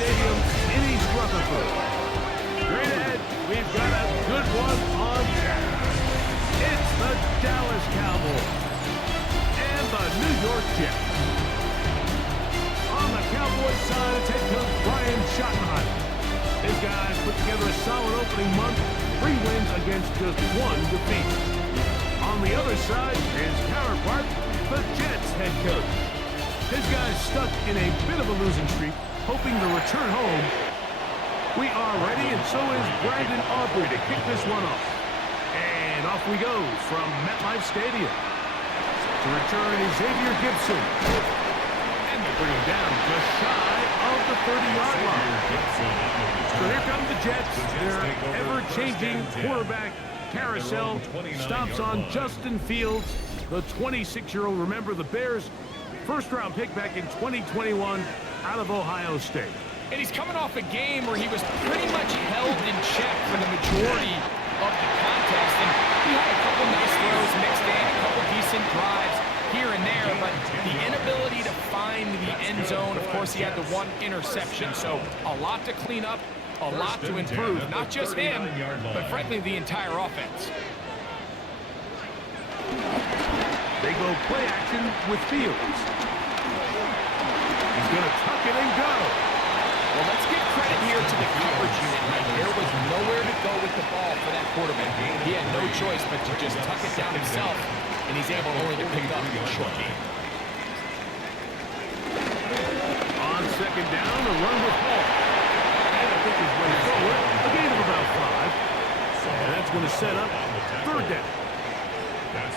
Stadium in East Rutherford. Straight ahead, we've got a good one on tap. It's the Dallas Cowboys and the New York Jets. On the Cowboys side, it's head coach Brian Schottenheimer. His guys put together a solid opening month, 3 wins against just 1 defeat. On the other side, his counterpart, the Jets head coach. His guys stuck in a bit of a losing streak, hoping to return home. We are ready, and so is Brandon Aubrey to kick this one off. And off we go from MetLife Stadium. To return is Xavier Gibson. And they bring him down just shy of the 30-yard line. So here come the Jets. Their ever-changing quarterback carousel stops on Justin Fields, the 26-year-old. Remember, the Bears' first-round pick back in 2021 out of Ohio State. And he's coming off a game where he was pretty much held in check for the majority of the contest. And he had a couple nice throws mixed in, a couple decent drives here and there, but the inability to find the end zone, of course, he had the 1 interception. So a lot to clean up, a lot to improve. Not just him, but frankly, the entire offense. They go play action with Fields. He's going to tuck it and go. Well, let's give credit here to the coverage unit. Right? There was nowhere to go with the ball for that quarterback. He had no choice but to just tuck it down himself, and he's able only to pick up a short game. On second down, a run with Hall. And I think his way forward, a gain of about 5. And that's going to set up 3rd down.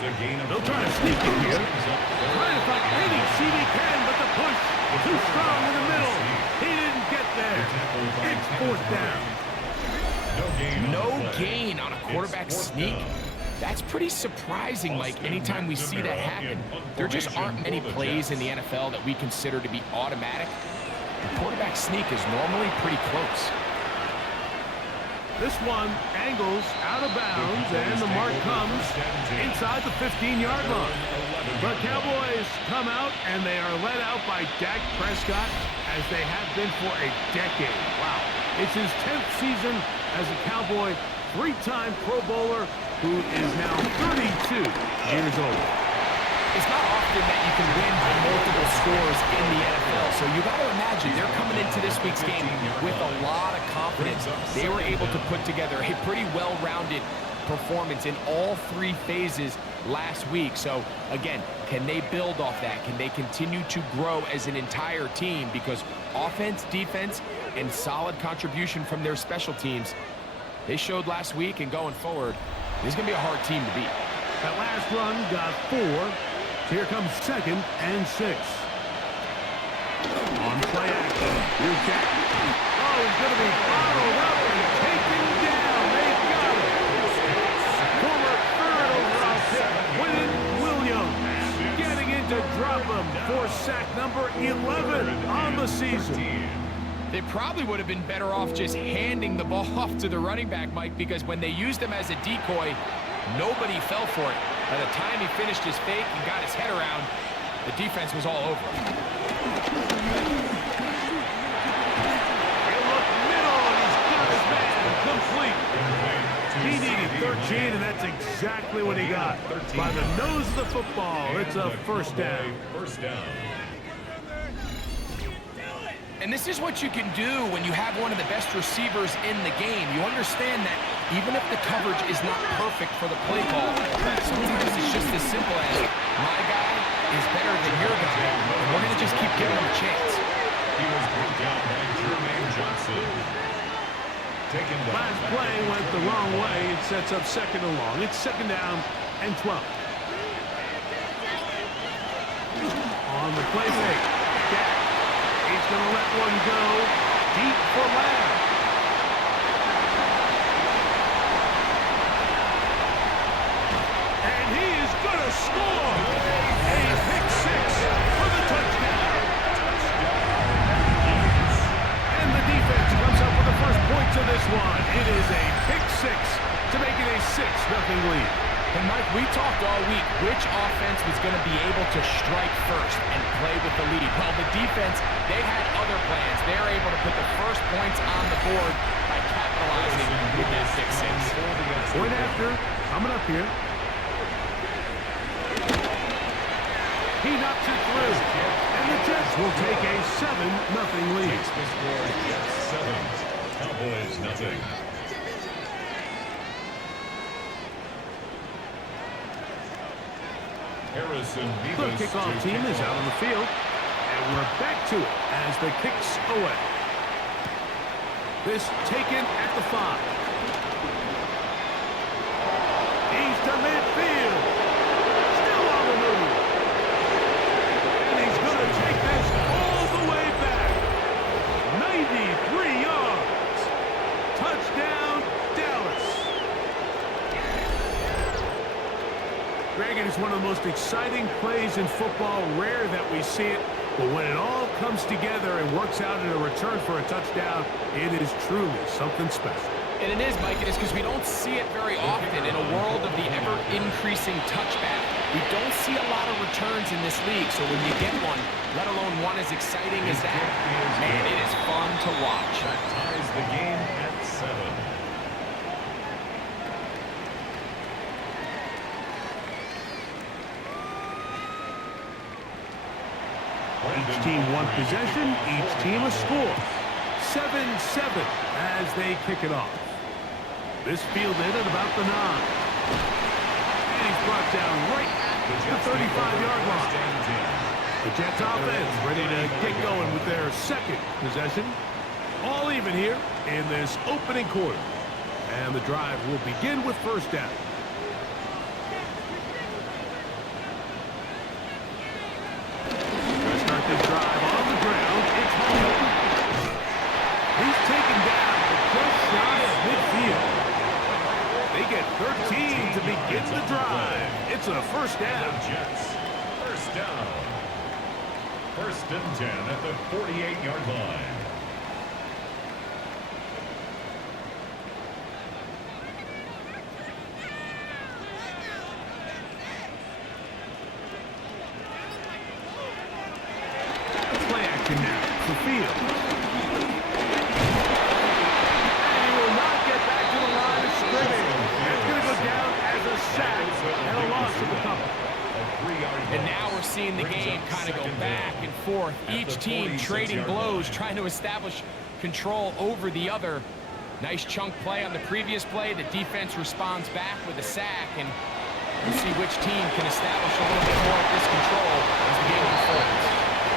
They'll try to sneak it here. Trying to find any CD can, but the push too strong in the middle. He didn't get there. It's 4th down. No gain on a quarterback sneak. That's pretty surprising, Mike, anytime we see that happen. There just aren't many plays in the NFL that we consider to be automatic. The quarterback sneak is normally pretty close. This one angles out of bounds, and the mark comes inside the 15-yard line. The Cowboys come out, and they are led out by Dak Prescott, as they have been for a decade. Wow. It's his 10th season as a Cowboy, 3-time Pro Bowler, who is now 32 years old. It's not often that you can win by multiple scores in the NFL, so you got to imagine they're coming into this week's game with a lot of confidence. They were able to put together a pretty well-rounded performance in all 3 phases last week. So, again, can they build off that? Can they continue to grow as an entire team? Because offense, defense, and solid contribution from their special teams, they showed last week, and going forward, this is going to be a hard team to beat. That last run got 4. So here comes 2nd and 6. On play action, here's Jack. Oh, he's going to be followed up and taken down. They've got it. Former 3rd overall pick, Quentin Williams, getting in to drop him for sack number 11 on the season. They probably would have been better off just handing the ball off to the running back, Mike, because when they used him as a decoy, nobody fell for it. By the time he finished his fake and got his head around, the defense was all over him. He'll look middle, and he's got his man complete. He needed 13, and that's exactly what he got. By the nose of the football, it's a 1st down. And this is what you can do when you have one of the best receivers in the game. You understand that even if the coverage is not perfect for the play call, sometimes it's just as simple as my guy is better than your guy, and we're going to just keep giving him a chance. He was brought down by Jermaine Johnson. Last play went the wrong way. It sets up 2nd and long. It's 2nd down and 12. On the play fake, Dak. He's going to let one go deep for Lamb. And he is going to score a pick 6 for the touchdown. And the defense comes up with the first points of this one. It is a pick 6 to make it a 6-0 lead. And Mike, we talked all week which offense was going to be able to strike first and play with the lead. Well, the defense, they had other plans. They're able to put the first points on the board by capitalizing with that pick six. Point after, coming up here. He knocks it through, and the Jets will take a 7-0 lead. Takes the score, Jets 7, Cowboys nothing. The kickoff team is out on the field, and we're back to it as the kicks away. This taken at the 5. He's to midfield. Still on the move. And he's going to take this all the way back. 93 yards. Touchdown, Dallas. Greg, it is one of the most exciting plays in football. Rare that we see it, but when it all comes together and works out in a return for a touchdown, it is truly something special. And it is, Mike, it is because we don't see it very often in a world of the ever-increasing touchback. We don't see a lot of returns in this league, so when you get one, let alone one as exciting as that, man, it is fun to watch. That ties the game at 7. Each team one possession, each team a score. 7-7 as they kick it off. This fielded at about the 9. And he's brought down right at the 35-yard line. The Jets offense ready to get going with their second possession. All even here in this opening quarter. And the drive will begin with first down. This drive on the ground. It's home. He's taken down just shy of midfield. They get 13 to begin the drive. It's a first down. Jets, first down. First and 10 at the 48-yard line. The field. And he will not get back to the line of scrimmage. It's going to go down as a sack and a loss of the couple. And now we're seeing the game kind of go back and forth. Each team trading blows, trying to establish control over the other. Nice chunk play on the previous play. The defense responds back with a sack, and we'll see which team can establish a little bit more of this control as the game unfolds.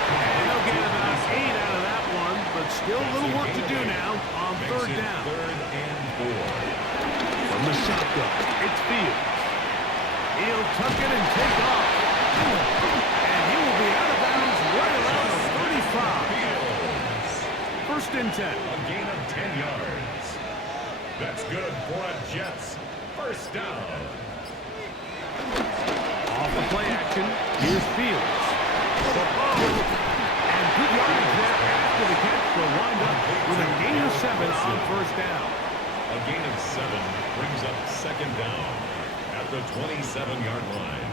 And they'll get about 8 out of that one, but still a little work to do now on third down. Third and 4. From the shotgun, it's Fields. He'll tuck it and take off. And he will be out of bounds right around the 35. First and 10. A gain of 10 yards. That's good for a Jets first down. Off the play action, here's Fields. And good yardage there after the catch. Will wind up with a gain of 7 on first down. A gain of 7 brings up second down at the 27-yard line.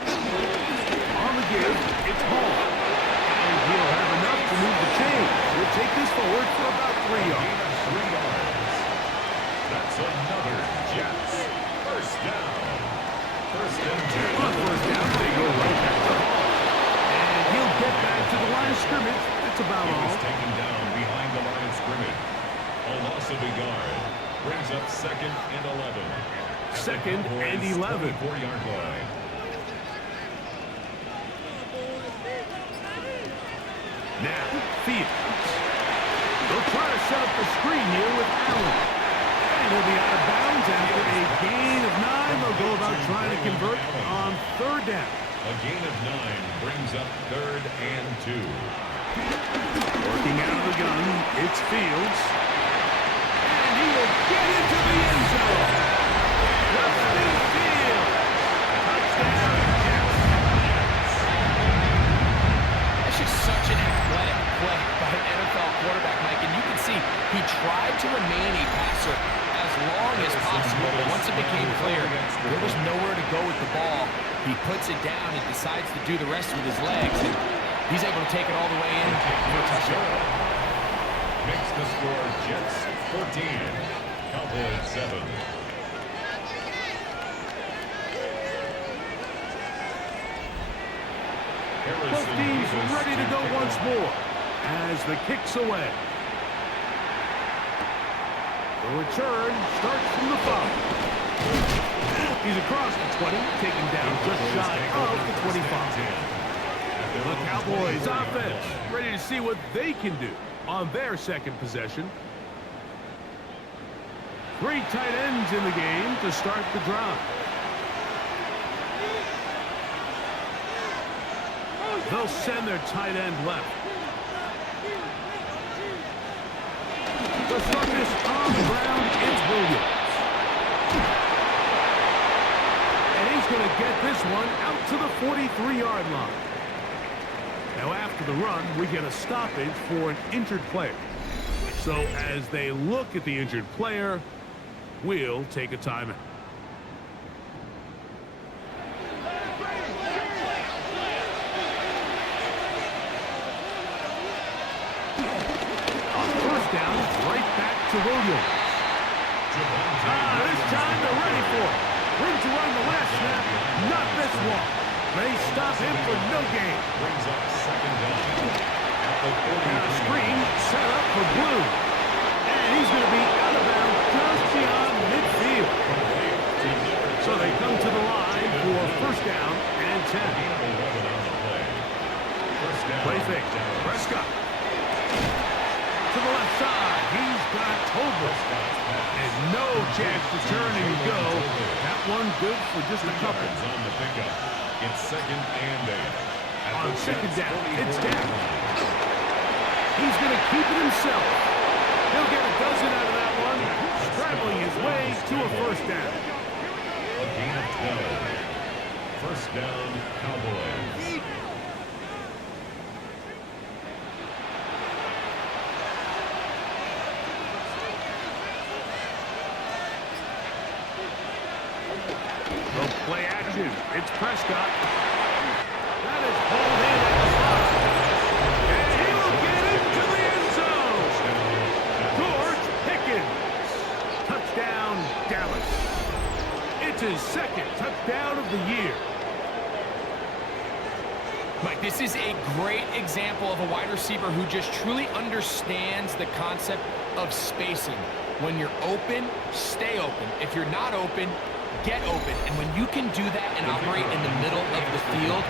On the give, it's Hall. And he'll have enough to move the chain. We'll take this forward for about 3 yards. 3 yards. That's another Jets first down. First and 10. On first down, they go right back to Hall. And he'll get back to the line of scrimmage. That's about all. He's taken down behind the line of scrimmage. A loss of a yard brings up second and 11. Second and 11. 4-yard line. Now, Fields. They'll try to set up the screen here with Allen. And he'll be out of bounds after a gain of 9. They'll go about trying to convert on third down. A gain of 9 brings up third and 2. Working out of the gun, it's Fields. And he will get into the end zone. Justin Fields. Touchdown, Jets. That's just such an athletic play by an NFL quarterback, Mike. And you can see he tried to remain a passer as long as possible. But once it became clear There was nowhere to go with the ball. He puts it down and decides to do the rest with his legs. And he's able to take it all the way in for a touchdown. Makes the score Jets 14, Cowboys 7. Both teams ready to go once more as the kick's away. The return starts from the 5. He's across the 20, taken down just shy of the 25. The Cowboys offense ready to see what they can do on their second possession. 3 tight ends in the game to start the drive. They'll send their tight end left. The focus on the ground, it's Williams. And he's going to get this one out to the 43-yard line. Now after the run, we get a stoppage for an injured player. So as they look at the injured player, we'll take a timeout. To Williams. This time they're ready for it. Room to run the last snap. Not this one. They stop him for no gain. Brings up second down. And a screen set up for Blue. And he's going to be out of bounds just beyond midfield. So they come to the line for first down and 10. Play fake. Prescott. To the left side, he's got Tolbert. And no chance to turn and go. That one good for just a couple. On the pickup. It's second and 8. On second down, it's down. He's going to keep it himself. He'll get a dozen out of that one, scrambling his way to a first down. A gain of 12. First down, Cowboys. Play action. It's Prescott. That is pulled in at the 5. And he will get into the end zone. George Pickens. Touchdown, Dallas. It's his second touchdown of the year. Mike, this is a great example of a wide receiver who just truly understands the concept of spacing. When you're open, stay open. If you're not open, get open. And when you can do that and operate in the middle of the field,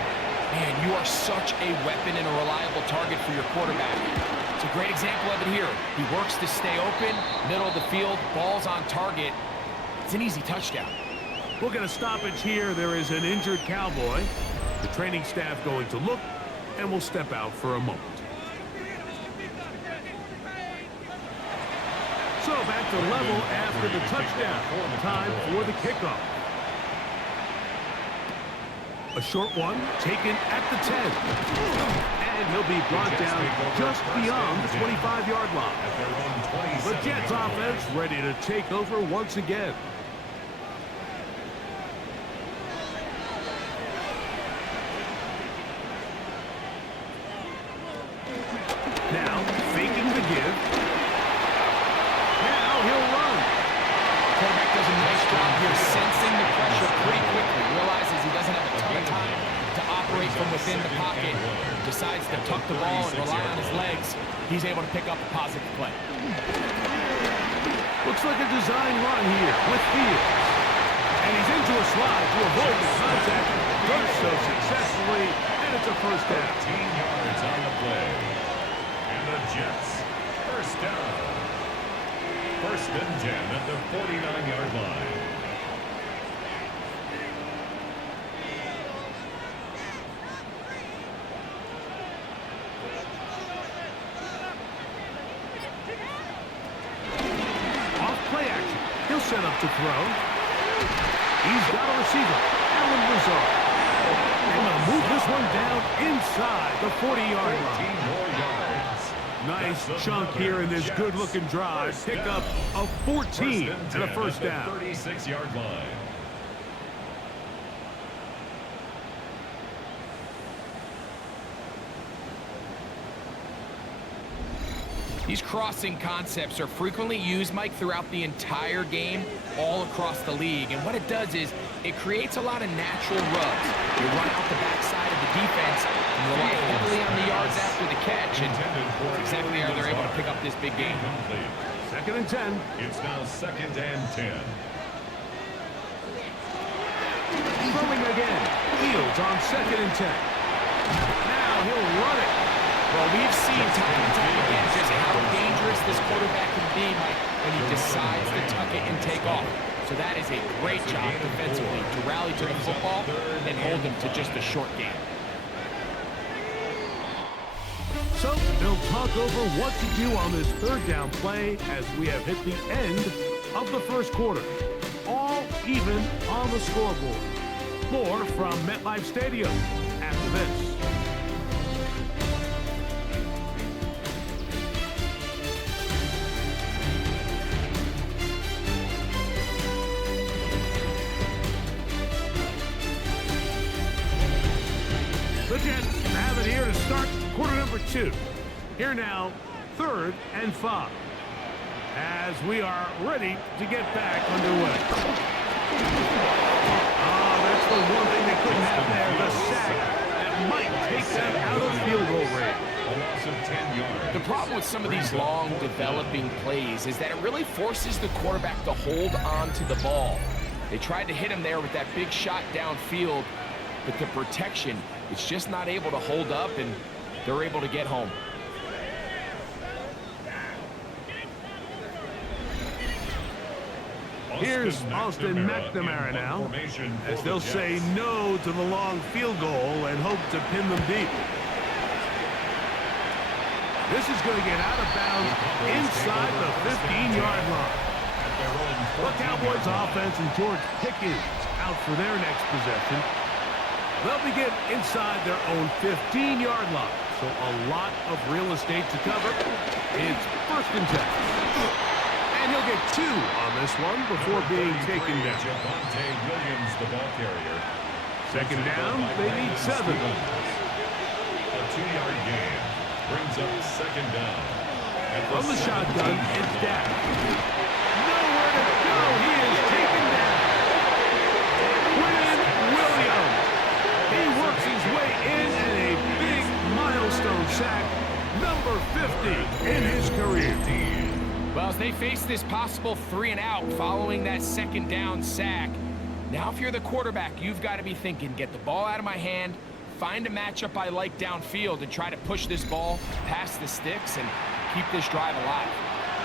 man, you are such a weapon and a reliable target for your quarterback. It's a great example of it here. He works to stay open, middle of the field, ball's on target. It's an easy touchdown. We'll get a stoppage here. There is an injured Cowboy. The training staff going to look, and we'll step out for a moment. So back to level after the touchdown. Time for the kickoff. A short one taken at the 10. And he'll be brought down just beyond the 25-yard line. The Jets offense ready to take over once again. Now, faking the give. Now he'll run. Quarterback does a nice job here sensing the pressure pretty quickly. Realizes he doesn't have a ton of time to operate from within the pocket. Decides to tuck the ball and rely on his legs. He's able to pick up a positive play. Looks like a design run here with Fields. And he's into a slide to avoid the contact. Does so successfully, and it's a first down. 13 yards on the play. And the Jets, first down. First and 10 at the 49-yard line. Off play action. He'll set up to throw. He's got a receiver, Alan Lazard. And they'll move this one down inside the 40-yard line. 14 more yards. Nice chunk here in this good-looking drive. Pick up a 14 and a first down. 36-yard line. These crossing concepts are frequently used, Mike, throughout the entire game, all across the league. And what it does is it creates a lot of natural rubs. You run out the backside of the defense and rely heavily on the yards after the catch. And that's exactly how they're able to pick up this big game. Second and 10. It's now second and 10. Throwing again. Fields on second and 10. Now he'll run it. Well, we've seen time and time again just how dangerous this quarterback can be, Mike, when he decides to tuck it and take off. So that is a great job defensively to rally to the football and hold him to just a short game. So they'll talk over what to do on this third down play as we have hit the end of the first quarter. All even on the scoreboard. More from MetLife Stadium after this. The Jets have it here to start quarter number 2. Here now, 3rd and 5. As we are ready to get back underway. Oh, that's the one thing they couldn't have there, the sack that might take them out of field goal range. A loss of 10 yards. The problem with some of these long developing plays is that it really forces the quarterback to hold on to the ball. They tried to hit him there with that big shot downfield, but the protection, it's just not able to hold up, and they're able to get home. Here's Austin McNamara now, as they'll say no to the long field goal and hope to pin them deep. This is going to get out of bounds inside the 15-yard line. The Cowboys offense and George Pickens out for their next possession. They'll begin inside their own 15-yard line, so a lot of real estate to cover. It's 1st and 10. And he'll get 2 on this one before being taken down. Williams, the ball carrier. Second down, they need 7. A 2-yard gain brings up second down. From the shotgun, it's Dak. Nowhere to go. He is taken down. Quinn Williams. He works his way in and a big milestone sack, number 50 in his career. Well, as they face this possible 3 and out following that second down sack, now if you're the quarterback, you've got to be thinking, get the ball out of my hand, find a matchup I like downfield, and try to push this ball past the sticks and keep this drive alive.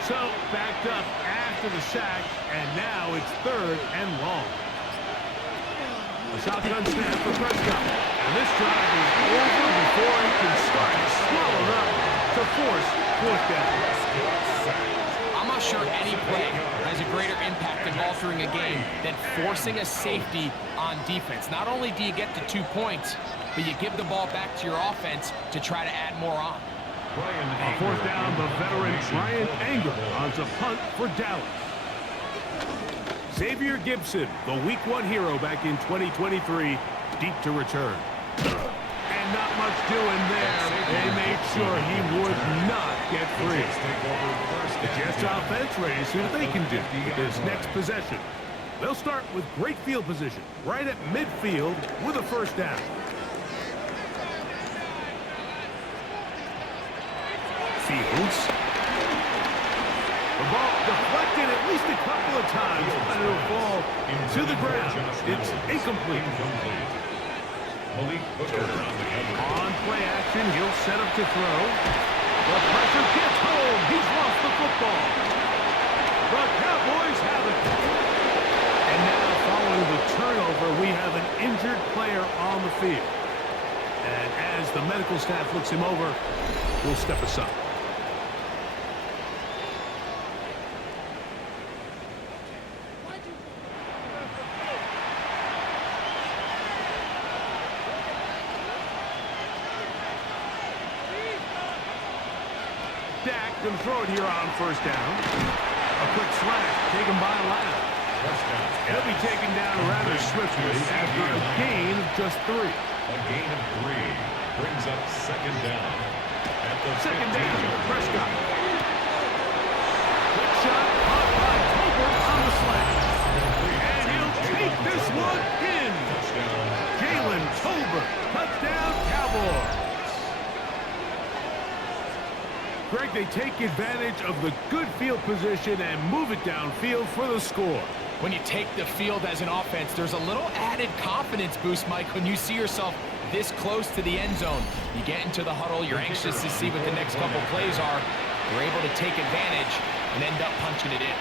So, backed up after the sack, and now it's 3rd and long. A shotgun snap for Prescott. And this drive is over before it can start. Swallowed up to force 4th down. I'm not sure any play has a greater impact in altering a game than forcing a safety on defense. Not only do you get the 2 points, but you give the ball back to your offense to try to add more on. On 4th down, the veteran Brian Anger on to punt for Dallas. Xavier Gibson, the Week 1 hero back in 2023, deep to return. And not much doing there. They made sure he would not get free. The Jets offense ready to see what they can do with this next possession. They'll start with great field position right at midfield with a 1st down. Fields. The ball deflected at least a couple of times, but it'll fall to the ground. It's incomplete. On play action, he'll set up to throw. The pressure gets home. He's lost the football. The Cowboys have it. And now, following the turnover, we have an injured player on the field. And as the medical staff looks him over, we'll step aside. Dak can throw it here on 1st down. A quick slant taken by Lamb. He'll be taken down rather swiftly after a gain of just 3. A gain of 3 brings up second down. At the Second down, Prescott. they take advantage of the good field position and move it downfield for the score. When you take the field as an offense, there's a little added confidence boost, Mike, when you see yourself this close to the end zone. You get into the huddle, you're anxious to see what the next couple plays are. You're able to take advantage and end up punching it in.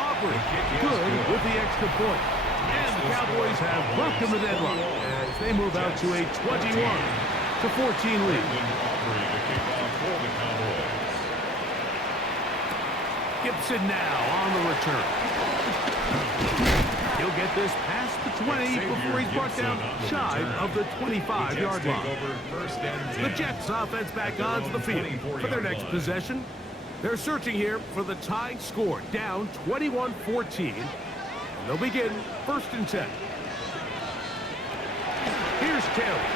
Aubrey, good with the extra point. And the Cowboys have broken the deadlock as they move out to a 21-14 lead. Gibson now on the return. He'll get this past the 20 before he's brought down shy of the 25-yard line. The Jets offense back onto the field for their next possession. They're searching here for the tying score, down 21-14. They'll begin 1st and 10. Here's Taylor.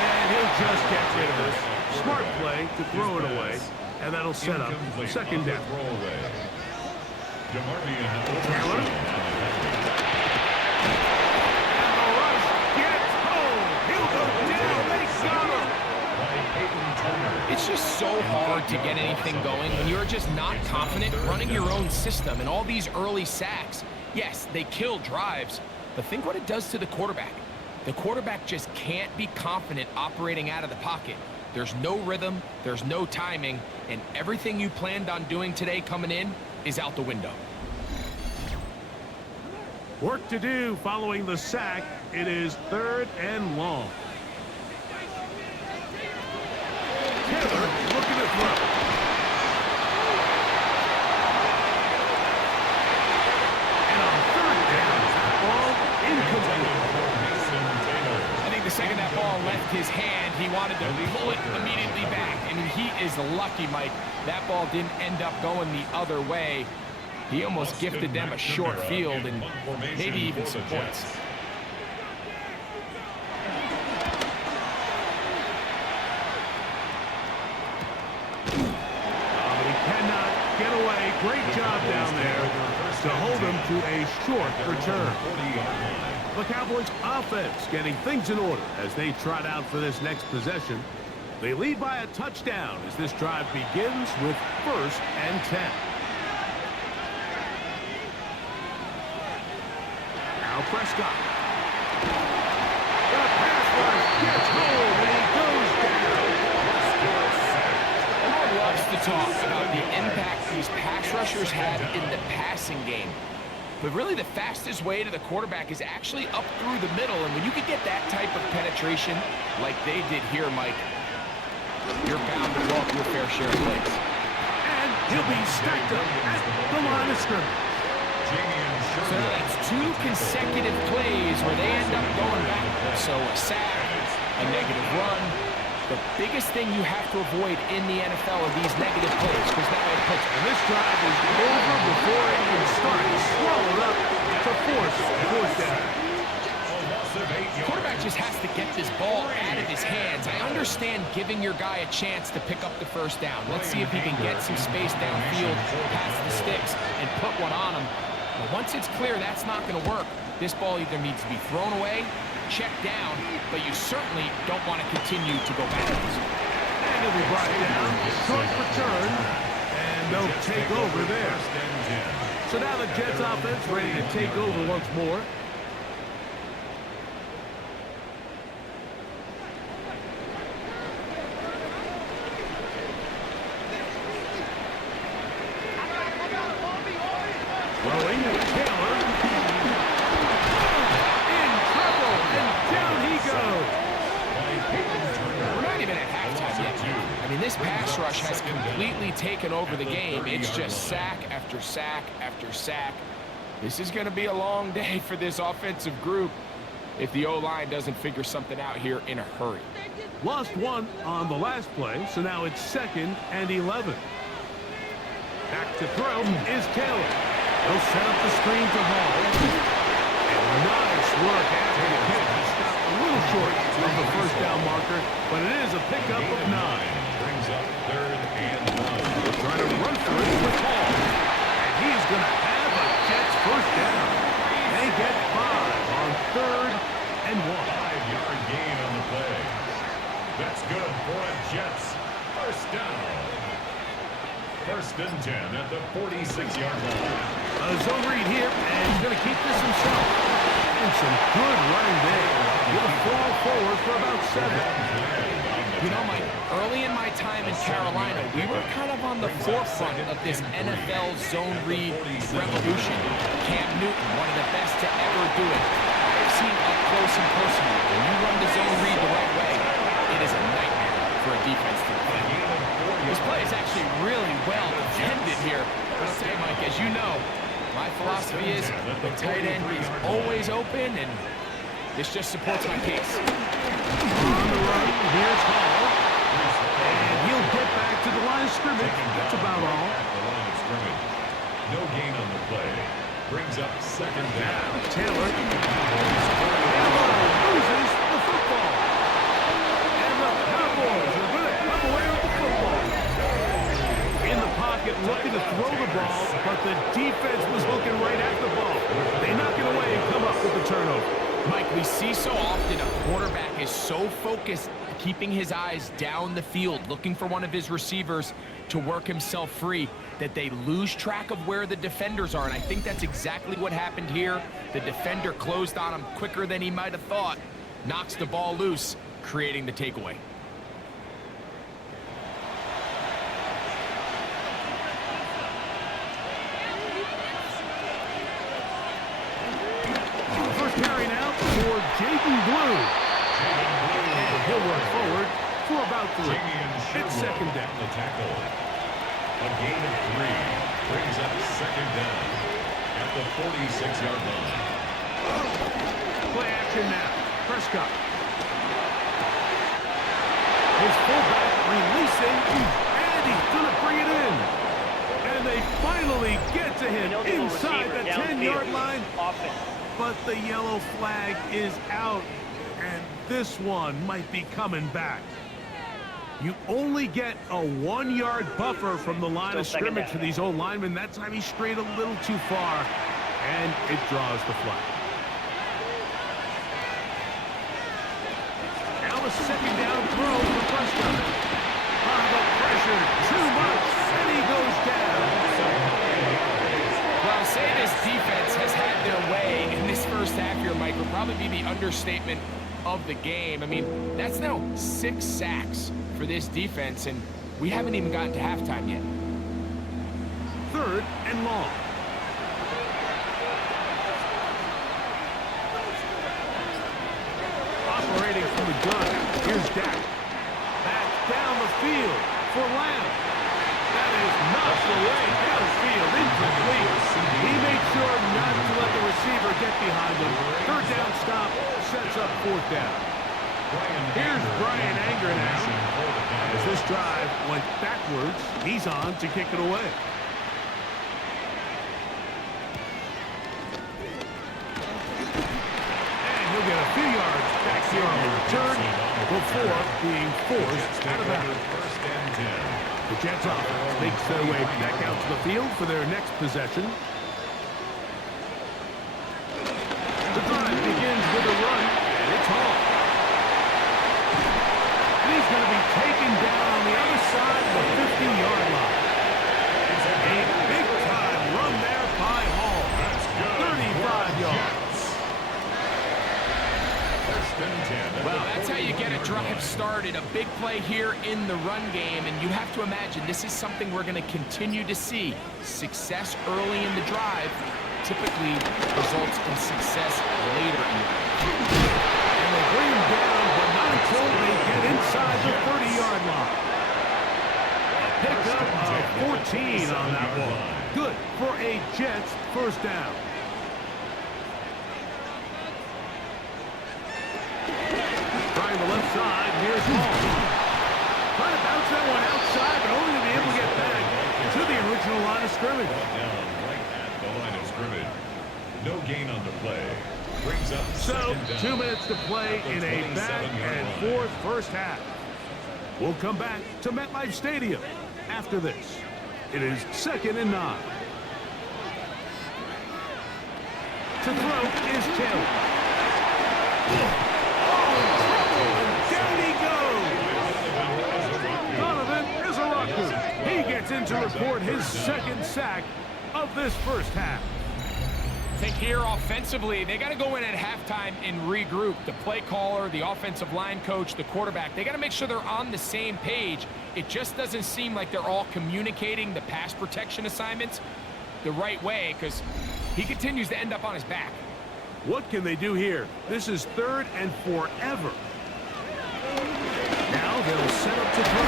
And he'll just get rid of it. Smart play to throw it away, and that'll set up 2nd down. Taylor. And the rush gets home. He'll go down. They got him. It's just so hard to get anything going when you're just not confident running your own system. And all these early sacks, yes, they kill drives, but think what it does to the quarterback. The quarterback just can't be confident operating out of the pocket. There's no rhythm, there's no timing, and everything you planned on doing today coming in is out the window. Work to do following the sack. It is 3rd and long. Taylor looking to throw. And on 3rd down, ball incomplete. I think the second that ball left his hand, he wanted to pull it immediately back. I mean, he is lucky, Mike. That ball didn't end up going the other way. He almost gifted them a short field and maybe even some points. He cannot get away. Great job down there to hold him to a short return. The Cowboys offense getting things in order as they trot out for this next possession. They lead by a touchdown as this drive begins with 1st and 10. Now Prescott. The pass rush gets home and he goes down. Everyone loves to talk about the impact these pass rushers have in the passing game. But really the fastest way to the quarterback is actually up through the middle. And when you can get that type of penetration like they did here, Mike, you're bound to walk your fair share of plays. And he'll be stacked up at the line of scrimmage. So that's 2 consecutive plays where they end up going backwards. So a sack, a negative run. The biggest thing you have to avoid in the NFL are these negative plays, because now it puts. And this drive is over before it can start. Swallowed up to force 4th down. The quarterback just has to get this ball out of his hands. I understand giving your guy a chance to pick up the 1st down. Let's see if he can get some space downfield past the sticks and put one on him. But once it's clear that's not going to work, this ball either needs to be thrown away, checked down, but you certainly don't want to continue to go backwards. And he'll be brought down. Short return. And they'll take over there. So now the Jets offense ready to take over once more. Throwing Taylor. In trouble, and down he goes. We're not even at halftime yet. I mean, this pass rush has completely taken over the game. It's just sack after sack after sack. This is going to be a long day for this offensive group if the O-line doesn't figure something out here in a hurry. Lost 1 on the last play, so now it's 2nd and 11. Back to throw is Taylor. He'll set up the screen to Hall. And nice work after the catch. He stopped a little short of the 1st down marker, but it is a pickup of 9. Brings up 3rd and 1. They're trying to run for it with Hall. And he's going to have a Jets 1st down. They get 5 on 3rd and 1. 5-yard gain on the play. and 10 at the 46-yard line. A zone read here, and he's going to keep this himself. And some good running there. He'll fall forward for about 7. You know, Mike, early in my time in Carolina, we were kind of on the forefront of this NFL zone read revolution. Cam Newton, one of the best to ever do it. I've seen up close and personal. When you run the zone read the right way, it is a nightmare for a defense to defend. This play is actually really well defended here. But I'll tell you, Mike, as you know, my philosophy is the tight end is always open, and this just supports my case. On the run, here's Hall. And he'll get back to the line of scrimmage. That's about all. The line of scrimmage. No gain on the play. Brings up second down. Taylor. Loses the football. And the Cowboys are going to come away with the football. In the pocket, looking to throw the ball, but the defense was looking right at the ball. They knock it away and come up with the turnover. Mike, we see so often a quarterback is so focused, keeping his eyes down the field, looking for one of his receivers to work himself free, that they lose track of where the defenders are. And I think that's exactly what happened here. The defender closed on him quicker than he might have thought, knocks the ball loose, creating the takeaway. Jaden Blue. And he'll run forward for about 3. It's second down. The tackle. A gain of 3 brings up second down at the 46-yard line. Play action now. Prescott. His fullback releasing, and he's going to bring it in. And they finally get to him inside the 10-yard line. But the yellow flag is out, and this one might be coming back. You only get a 1-yard buffer from the line of scrimmage for these old linemen. That time he strayed a little too far, and it draws the flag. Now a second down throw for Prescott. The pressure, too much, and he goes down. Well, say this defense has had their way in this first half here, Mike, would probably be the understatement of the game. I mean, that's now 6 sacks for this defense, and we haven't even gotten to halftime yet. 3rd and long. Operating from the gun, here's Dak. Back down the field for Lamb. That is knocked away downfield, incomplete. He made sure not to let the receiver get behind him. 3rd down stop sets up 4th down. Here's Brian Anger now. As this drive went backwards, he's on to kick it away. And he'll get a few yards back here on the return before being forced out of bounds. The Jets offense makes their way back out to the field for their next possession. The drive begins with a run, and it's Hall. And he's going to be taken down on the other side of the 50-yard line. It's a big-time run there by Hall. 35 yards. Well, that's how you get a drive started. A big play here in the run game, and you have to imagine this is something we're going to continue to see. Success early in the drive typically results in success later in the drive. And they bring him down, but not until they get inside the 30-yard line. A pickup of 14 on that one. Good for a Jets first down. Trying the left side, here's Hall. Trying to bounce that one outside, but only to be able to get back to the original line of scrimmage. Down right at the line of scrimmage. No gain on the play. Brings up So, 2 minutes to play in a back-and-forth first half. We'll come back to MetLife Stadium after this. It is 2nd and 9. To throw is Taylor. Down he goes! Donovan Izaraku. He gets into to report his second sack of this first half. I think here offensively, they got to go in at halftime and regroup. The play caller, the offensive line coach, the quarterback, they got to make sure they're on the same page. It just doesn't seem like they're all communicating the pass protection assignments the right way because he continues to end up on his back. What can they do here? This is 3rd and forever. Now they'll set up to throw.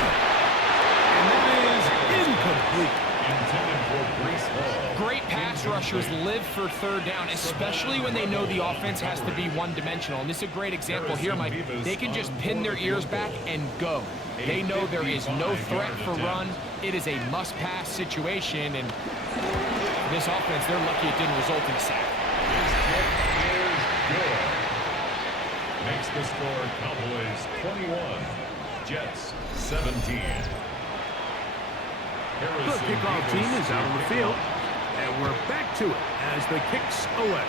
And that is incomplete. Intended for Brees Hall. Great pass rushers live for 3rd down, especially when they know the offense has to be one-dimensional. And this is a great example here, Mike. They can just pin their ears back and go. They know there is no threat for run. It is a must-pass situation, and this offense, they're lucky it didn't result in a sack. His kick is good. Makes the score Cowboys 21, Jets 17. The kickoff team is out on the field, and we're back to it as the kicks away.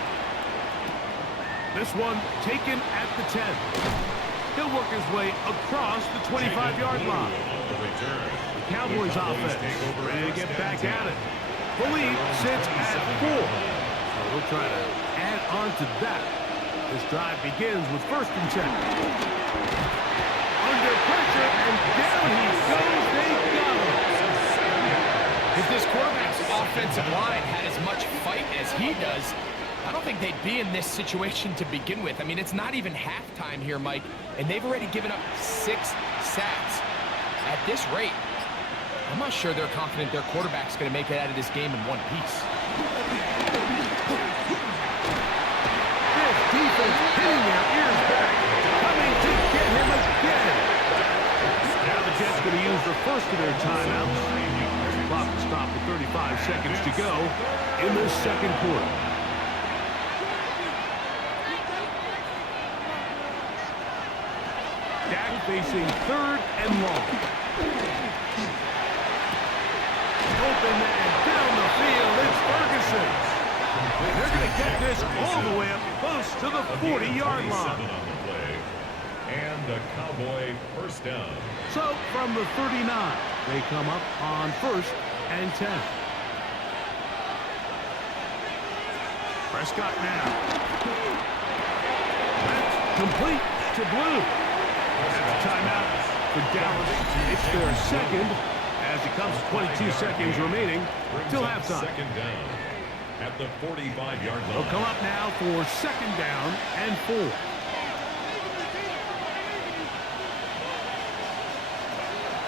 This one taken at the 10. He'll work his way across the 25-yard line. The Cowboys offense ready to get back at it. The lead sits at 4. So we'll try to add on to that. This drive begins with 1st and 10. Under pressure, and down he goes. They got him. If this quarterback's offensive line had as much fight as he does, I don't think they'd be in this situation to begin with. I mean, it's not even halftime here, Mike, and they've already given up 6 sacks. At this rate, I'm not sure they're confident their quarterback's going to make it out of this game in one piece. This defense hitting their ears back, coming to get him again. Now the Jets going to use the first of their timeouts. Clock stopped with 35 seconds to go in the 2nd quarter. Dak facing 3rd and long. Open man down the field. It's Ferguson. They're going to get this all the way up close to the 40-yard line. And a Cowboy 1st down. So from the 39, they come up on 1st and 10. Prescott now. That's complete to Blue. That's a timeout for Dallas. It's their 2nd as it comes to 22 seconds remaining till halftime. 2nd down at the 45-yard line. They'll come up now for 2nd down and 4.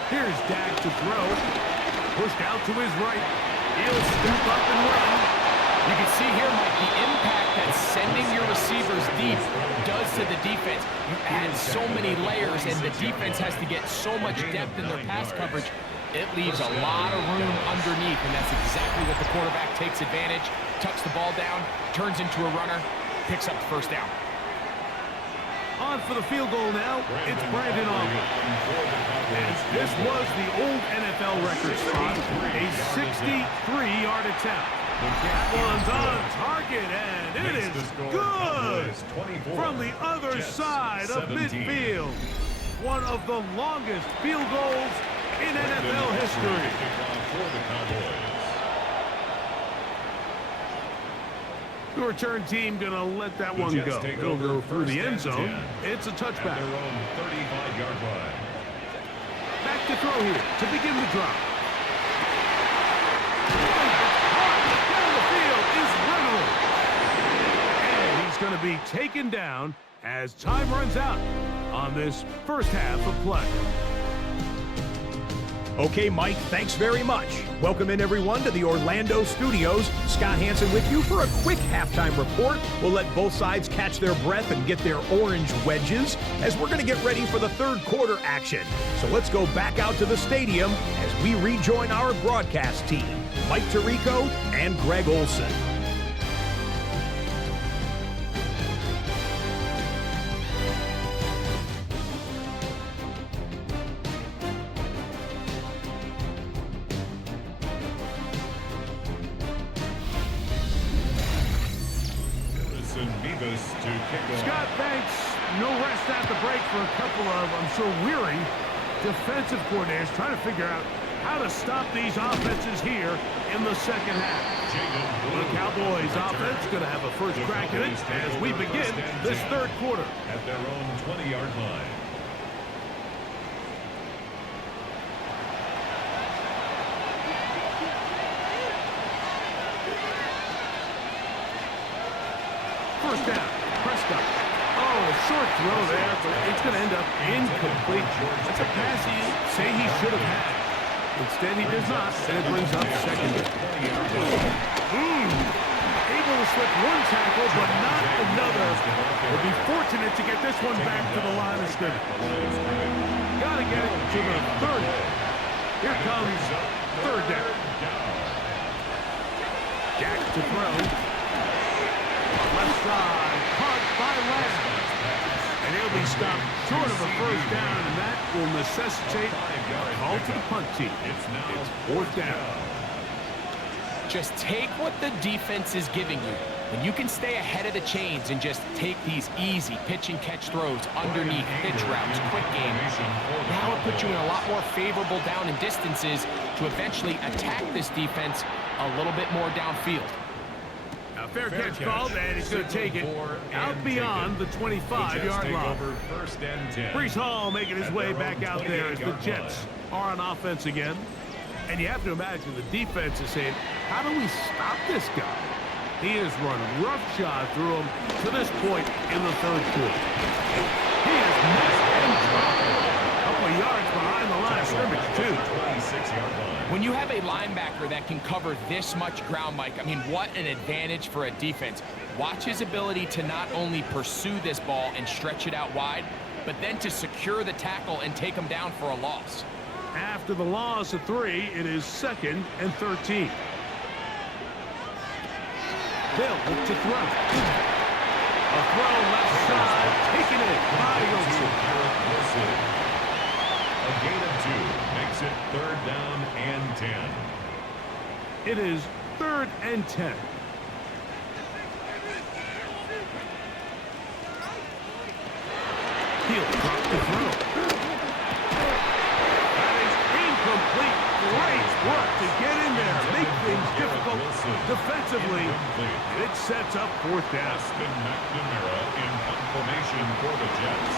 Here's Dak to throw. Pushed out to his right. He'll step up and run. You can see here, Mike, the impact that sending your receivers deep does to the defense. You add so many layers, and the defense has to get so much depth in their pass coverage. It leaves a lot of room underneath, and that's exactly what the quarterback takes advantage. Tucks the ball down, turns into a runner, picks up the 1st down. On for the field goal now, it's Brandon Aubrey. And this was the old NFL record spot, a 63-yard attempt. That one's on target, and it is good from the other side of midfield. One of the longest field goals in NFL history. The return team going to let that one go. It'll go through the end zone. It's a touchback. Their own 35-yard line. Back to throw here to begin the drive. Down the field is Reynolds. And he's going to be taken down as time runs out on this first half of play. Okay, Mike, thanks very much. Welcome in, everyone, to the Orlando studios. Scott Hansen with you for a quick halftime report. We'll let both sides catch their breath and get their orange wedges as we're going to get ready for the 3rd quarter action. So let's go back out to the stadium as we rejoin our broadcast team, Mike Tirico and Greg Olson. Scott, thanks. No rest at the break for a couple of, I'm sure, weary defensive coordinators trying to figure out how to stop these offenses here in the second half. The Cowboys offense going to have a first crack at it as we begin this third quarter. At their own 20-yard line. First down, Prescott. Oh, a short throw there, but it's going to end up incomplete. That's a pass he say he should have had. Instead, he does not, and it brings up second down. Able to slip one tackle, but not another. Will be fortunate to get this one back to the line of scrimmage. Got to get it to the 30. Here comes third down. Jack to throw. Left side, caught by Lamb. And he'll be stopped short of a first down, and that will necessitate a call to the punt team. It's fourth down. Just take what the defense is giving you. When you can stay ahead of the chains and just take these easy pitch and catch throws underneath pitch routes, quick game, now it puts you in a lot more favorable down and distances to eventually attack this defense a little bit more downfield. A fair catch called, and he's going to take it out beyond the 25-yard line. Breece Hall making his way back out there as the Jets are on offense again. And you have to imagine the defense is saying, how do we stop this guy? He has run roughshod through him to this point in the third quarter. He is missed and dropped. A couple of yards behind the line of scrimmage, too. When you have a linebacker that can cover this much ground, Mike, I mean, what an advantage for a defense. Watch his ability to not only pursue this ball and stretch it out wide, but then to secure the tackle and take him down for a loss. After the loss of 3, it is 2nd and 13. Bill look to throw. A throw left side, taken in by Wilson. A gain of 2 makes it third down and 10. It is 3rd and 10. He'll drop the throw. Complete. Great work to get in there, make things difficult defensively. It sets up fourth down. McNamara in formation for the Jets.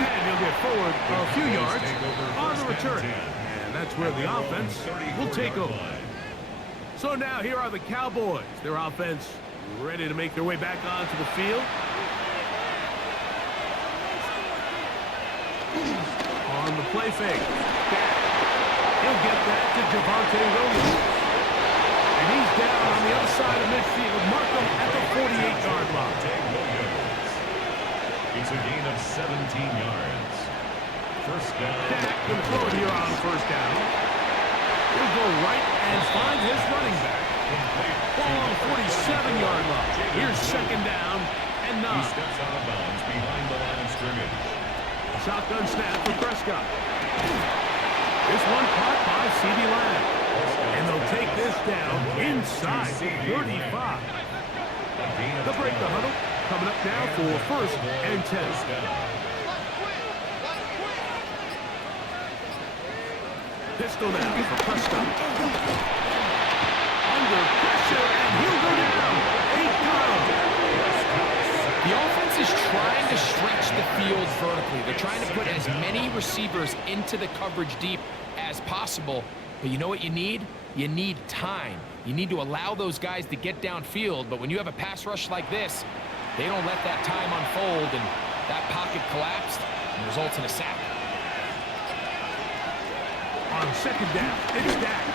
And he'll get forward a few yards on the return. And that's where the offense will take over. So now here are the Cowboys. Their offense ready to make their way back onto the field. On the play fake. He'll get that to Javonte Williams. And he's down on the other side of midfield. Mark him at the 48-yard line. It's a gain of 17 yards. First down. Dak can throw it here on first down. He'll go right and find his running back. Ball on the 47-yard line. Here's second down and 9. He steps out of bounds behind the line of scrimmage. Shotgun snap for Prescott. This one caught by C.D. Lamb. And they'll take this down inside 35. They'll break the huddle. Coming up now for 1st and 10. Pistol now for Prescott. Under pressure, and he'll go down. 8 down. The offense is trying to stretch the field vertically. They're trying to put as many receivers into the coverage deep as possible. But you know what you need? You need time. You need to allow those guys to get downfield. But when you have a pass rush like this, they don't let that time unfold, and that pocket collapsed and results in a sack. On second down, it's Dak.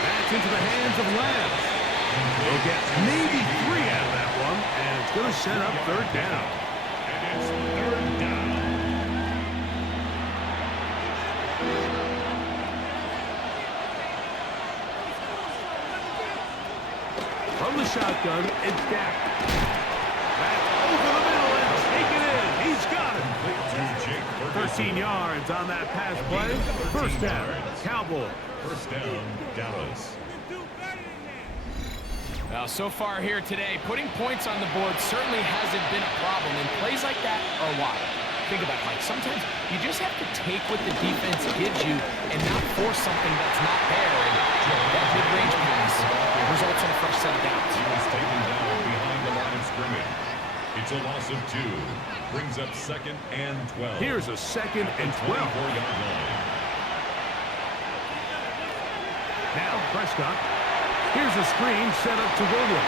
That's into the hands of Lamb. They'll get maybe 3 out of that one, and it's going to set up third down. And it's third down. From the shotgun, it's Dak. That's over the middle and take it in. He's got it. 13 yards on that pass play. First down, Cowboys. First down, Dallas. Well, so far here today, putting points on the board certainly hasn't been a problem, and plays like that are why. Think about it, Mike. Sometimes you just have to take what the defense gives you and not force something that's not there. And that mid-range pass results in a fresh set of downs. He was taken down behind the line of scrimmage. It's a loss of 2. Brings up 2nd and 12. Here's a 2nd and 12. 24-yard line. Now Prescott. Here's a screen set up to Williams.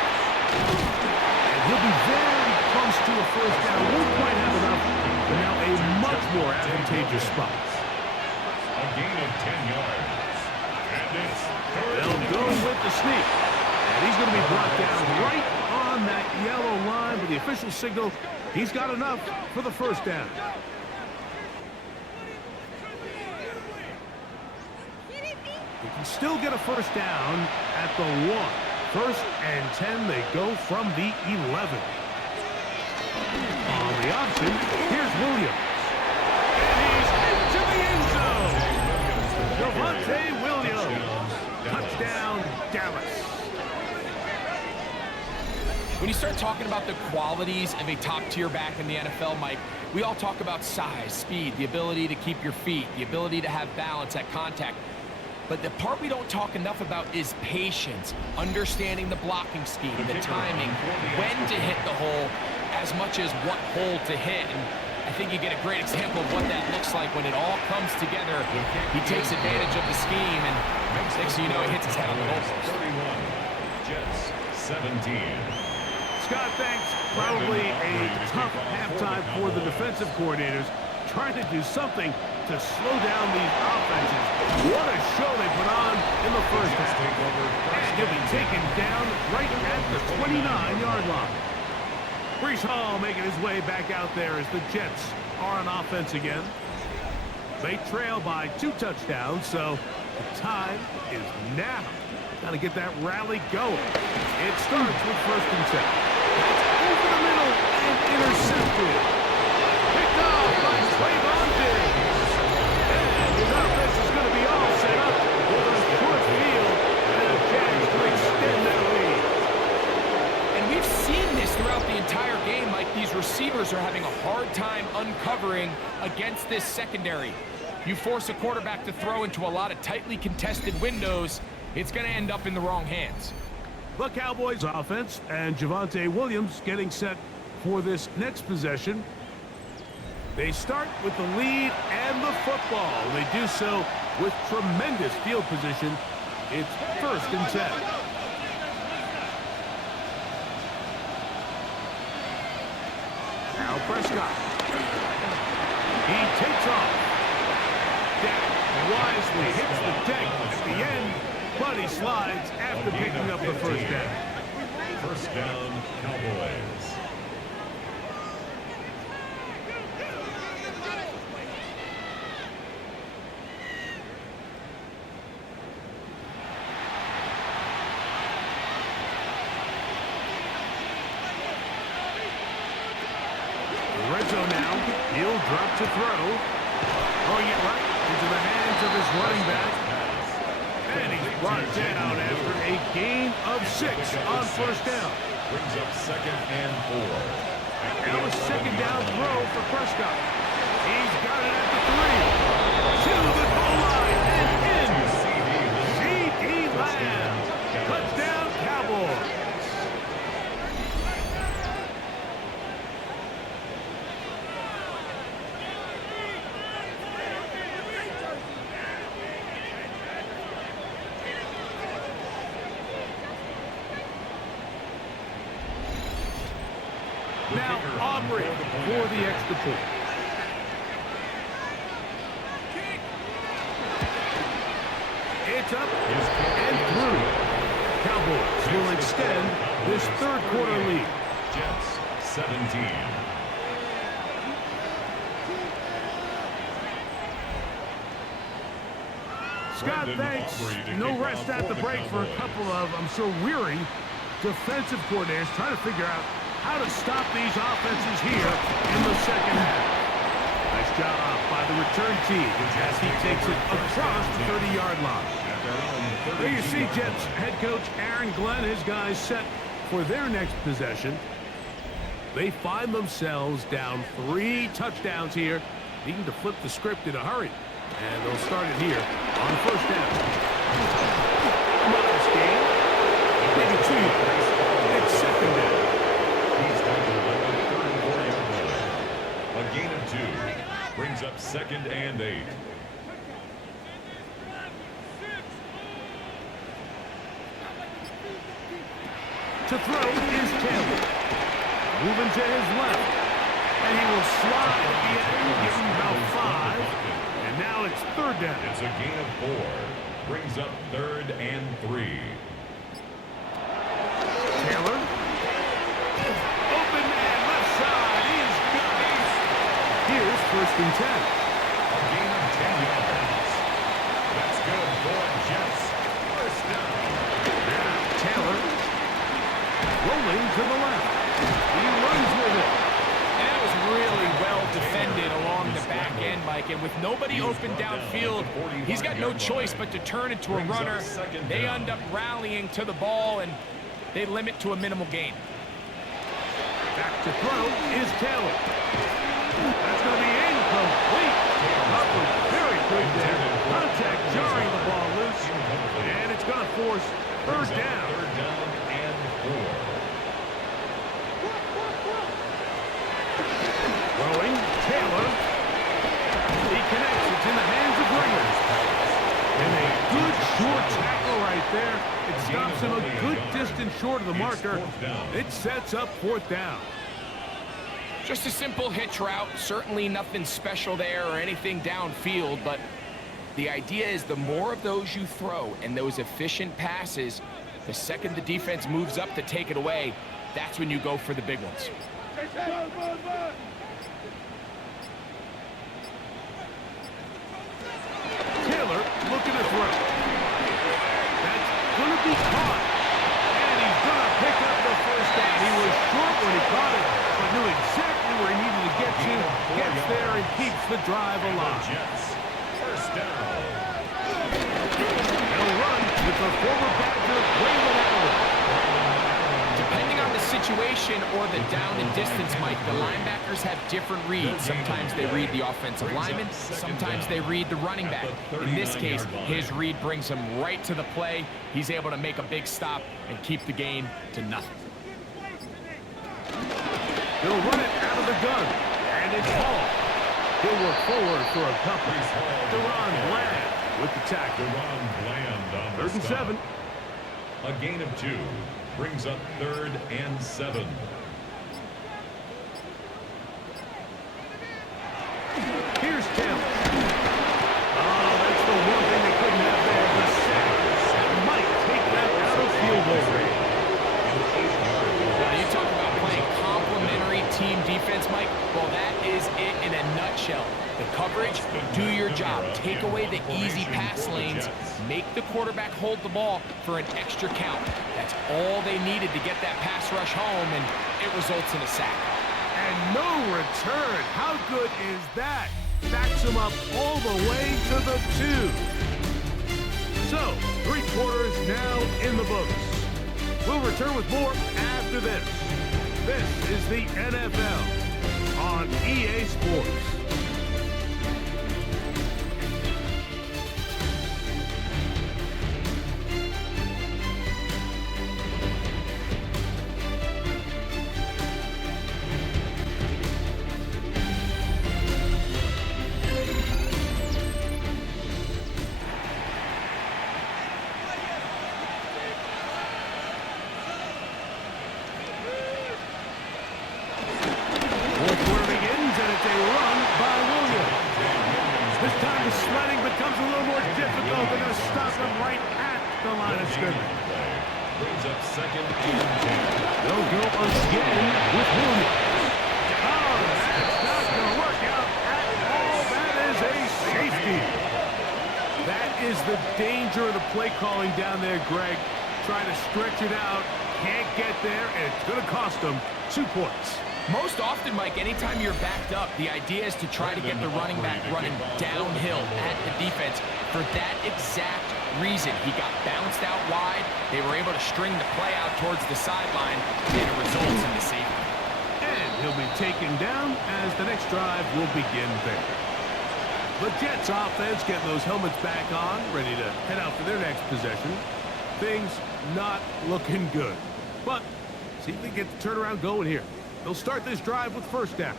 And he'll be very close to a first down. Won't quite have enough, but now a much more advantageous spot. A gain of 10 yards. And it's They'll go with the sneak. And he's going to be brought down right on that yellow line with the official signal. He's got enough for the first down. He can still get a first down at the 1. 1st and 10, they go from the 11. On the option, here's Williams. And he's into the end zone. Javonte Williams. Touchdown, Dallas. When you start talking about the qualities of a top-tier back in the NFL, Mike, we all talk about size, speed, the ability to keep your feet, the ability to have balance at contact. But the part we don't talk enough about is patience, understanding the blocking scheme, the timing, when to hit the hole, as much as what hole to hit. And I think you get a great example of what that looks like when it all comes together. He takes advantage of the scheme, and next thing you know, he hits his head on the goalpost. 31. Jets 17. Scott, thanks. Probably a tough halftime for the defensive coordinators, trying to do something to slow down these offenses. What a show they put on in the first half. And he'll be taken down right at the 29-yard line. Breece Hall making his way back out there as the Jets are on offense again. They trail by 2 touchdowns, so the time is now. Got to get that rally going. It starts with 1st and 10. It's over the middle and intercepted. Picked off by Trayvon Diggs. And his offense is going to be all set up with a short field and a chance to extend that lead. And we've seen this throughout the entire game, Mike. These receivers are having a hard time uncovering against this secondary. You force a quarterback to throw into a lot of tightly contested windows, it's going to end up in the wrong hands. The Cowboys offense and Javonte Williams getting set for this next possession. They start with the lead and the football. They do so with tremendous field position. It's 1st and 10. Now Prescott. He takes off. Dak wisely hits the deck at the end, but he slides after picking up the first down. First down, Cowboys. Red zone now. He'll drop to throw. Throwing it right into the hands of his running back. And he's brought down after a gain of 6 on first down. Brings up 2nd and 4. Now a 2nd down throw for Prescott. He's got it at the 3. To the goal line and in. C.D. Lamb. Touchdown, Cowboys. Now Aubrey for the extra point. It's up and through. Cowboys will extend this 3rd quarter lead. Jets 17. Scott, thanks. No rest at the break for a couple of, I'm sure, weary defensive coordinators trying to figure out how to stop these offenses here in the second half. Nice job by the return team as he takes it across the 30-yard line. There you see Jets head coach Aaron Glenn, his guys set for their next possession. They find themselves down 3 touchdowns here, needing to flip the script in a hurry. And they'll start it here on first down. Modest game. Maybe 2 yards. It's second down. He's down to the 34-yard line. A gain of 2 brings up second and 8. To throw is Taylor. Moving to his left. And he will slide at the end, give him about 5. And now it's third down. It's a gain of 4. Brings up third and 3. Taylor. Open man, left side. He is good. Here's first and 10. A gain of 10 yards. That's good for Jets. First down. Taylor. Rolling to the left. He runs with it. And that was really well defended along the back end, Mike. And with nobody open downfield, he's got no choice but to turn it to a runner. They end up rallying to the ball, and they limit to a minimal gain. Back to throw is Taylor. That's going to be incomplete. Upward, very good there. Contact jarring the ball loose. And it's going to force third down. Third down and 4. Throwing, Taylor. He connects. It's in the hands of Ringers. And a good short tackle right there. It stops him a good distance short of the marker. It sets up fourth down. Just a simple hitch route. Certainly nothing special there or anything downfield, but the idea is the more of those you throw and those efficient passes, the second the defense moves up to take it away, that's when you go for the big ones. Taylor looking to throw. That's going to be caught. And he's going to pick up the first down. He was short when he caught it, but knew exactly where he needed to get to. Gets there and keeps the drive alive. Jets. First down. They'll run with the former Badger, Waylon Allen. Depending on the situation or the down and distance, Mike, the linebackers have different reads. Sometimes they read the offensive lineman, sometimes they read the running back. In this case, his read brings him right to the play. He's able to make a big stop and keep the gain to nothing. He'll run it out of the gun, and it's Hall. He'll work forward for a couple. Deron Bland with the tackle. Deron Bland on the Third and stop. 7. A gain of 2 brings up third and 7. Here's Taylor. Oh, that's the one thing they couldn't have there. The sack. Might take that out of field goal range. Now, you talk about playing complementary team defense, Mike. Well, that is it in a nutshell. The coverage, do your job. Take away the easy pass lanes. Make the quarterback hold the ball for an extra count. That's all they needed to get that pass rush home, and it results in a sack. And no return. How good is that? Backs him up all the way to the 2. So, 3 quarters now in the books. We'll return with more after this. This is the NFL on EA Sports. Brings up second and 10. They'll go again with Williams. Oh, that's not going to work out at all. That is a safety. That is the danger of the play calling down there, Greg. Trying to stretch it out, can't get there, and it's going to cost them 2 points. Most often, Mike, anytime you're backed up, the idea is to try to get the running back running downhill at the defense. For that exact reason, he got bounced out wide. They were able to string the play out towards the sideline, and it results in the safety. And he'll be taken down as the next drive will begin there. The Jets offense getting those helmets back on, ready to head out for their next possession. Things not looking good. But see if they get the turnaround going here. They'll start this drive with first down.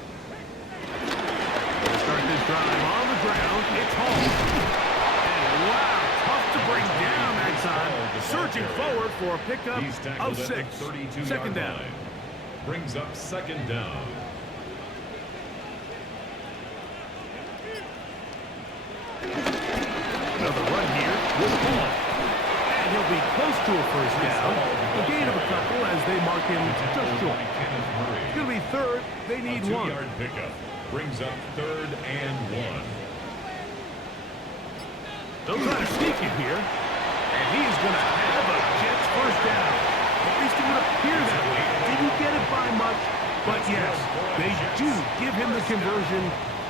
They'll start this drive on the ground. It's home. And wow, tough to bring down that time. Surging forward for a pickup of 6. Second down. Brings up second down. Another run here with Paul. And he'll be close to a first down. A gain of a couple as they mark him just short. It's going to be third. They need 1. 2-yard pickup. Brings up 3rd and 1. They'll try to sneak it here. And he's going to have a Jets first down. At least it would appear that way. Didn't get it by much. But yes, they do give him the conversion